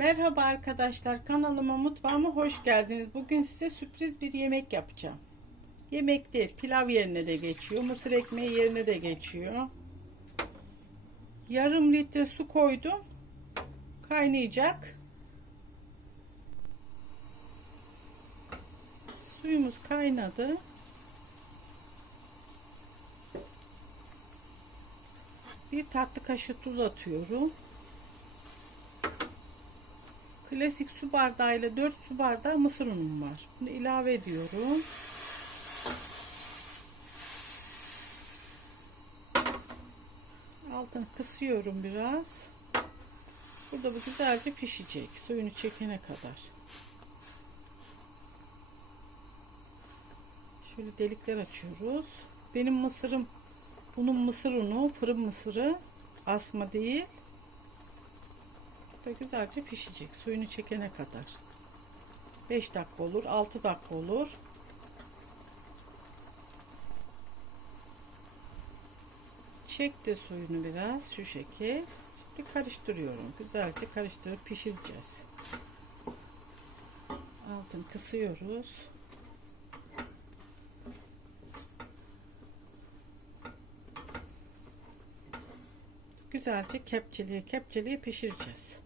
Merhaba arkadaşlar kanalıma mutfağıma hoş geldiniz. Bugün size sürpriz bir yemek yapacağım. Yemek değil pilav yerine de geçiyor. Mısır ekmeği yerine de geçiyor. Yarım litre su koydum. Kaynayacak. Suyumuz kaynadı. Bir tatlı kaşığı tuz atıyorum. Klasik su bardağıyla 4 su bardağı mısır unum var. Bunu ilave ediyorum. Altını kısıyorum biraz. Burada bu güzelce pişecek. Suyunu çekene kadar. Şöyle delikler açıyoruz. Benim mısırım bunun mısır unu, fırın mısırı asma değil. Da güzelce pişecek. Suyunu çekene kadar. 5 dakika olur, 6 dakika olur. Çekti suyunu biraz şu şekil. Şimdi karıştırıyorum. Güzelce karıştırıp pişireceğiz. Altını kısıyoruz. Güzelce kepçeliğe kepçeliğe pişireceğiz.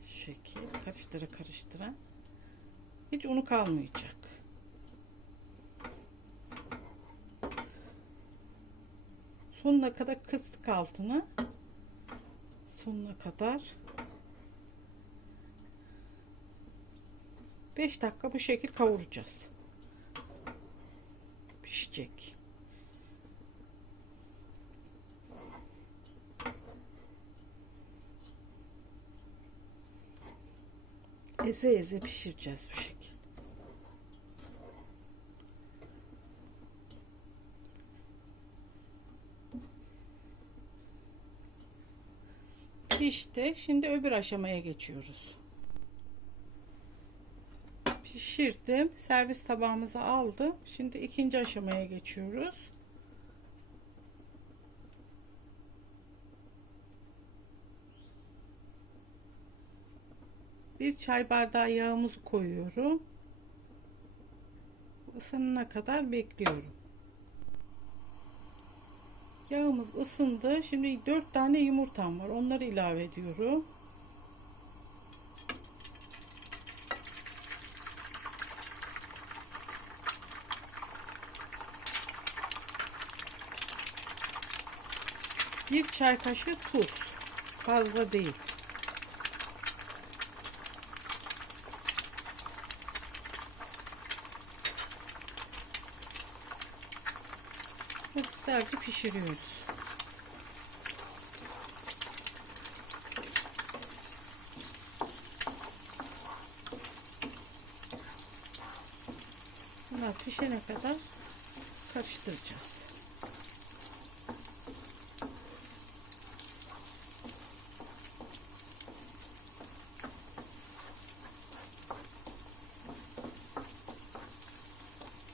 Şu şekil karıştıra karıştıra. Hiç unu kalmayacak. Sonuna kadar kıstık altını. Sonuna kadar. 5 dakika bu şekil kavuracağız. Pişecek. Eze eze pişireceğiz bu şekil. Pişti. Şimdi öbür aşamaya geçiyoruz. Pişirdim. Servis tabağımıza aldım. Şimdi ikinci aşamaya geçiyoruz. Bir çay bardağı yağımızı koyuyorum. Isınana kadar bekliyorum. Yağımız ısındı. Şimdi 4 tane yumurtam var. Onları ilave ediyorum. Bir çay kaşığı tuz. Fazla değil. Güzelce pişiriyoruz. Bunlar pişene kadar karıştıracağız.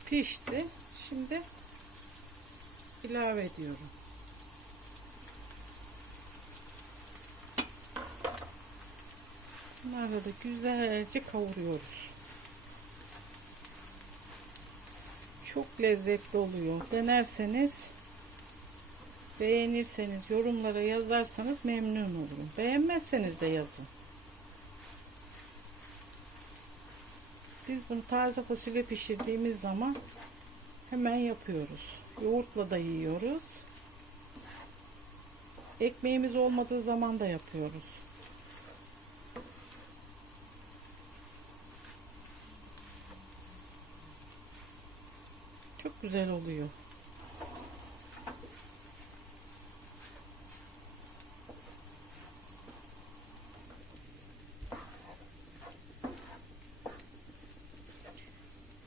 Pişti. Şimdi ilave ediyorum. Bunları da güzelce kavuruyoruz. Çok lezzetli oluyor. Denerseniz beğenirseniz yorumlara yazarsanız memnun olurum. Beğenmezseniz de yazın. Biz bunu taze fasulye pişirdiğimiz zaman hemen yapıyoruz. Yoğurtla da yiyoruz. Ekmeğimiz olmadığı zaman da yapıyoruz. Çok güzel oluyor.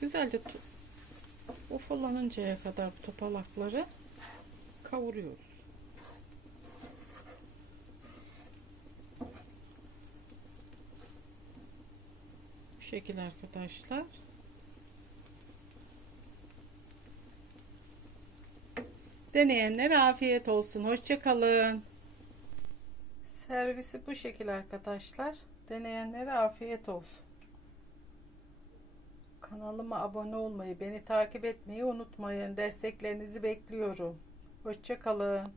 Güzelce ufalanıncaya kadar topalakları kavuruyoruz. Bu şekil arkadaşlar. Deneyenlere afiyet olsun. Hoşça kalın. Servisi bu şekil arkadaşlar. Deneyenlere afiyet olsun. Kanalıma abone olmayı, beni takip etmeyi unutmayın. Desteklerinizi bekliyorum. Hoşça kalın.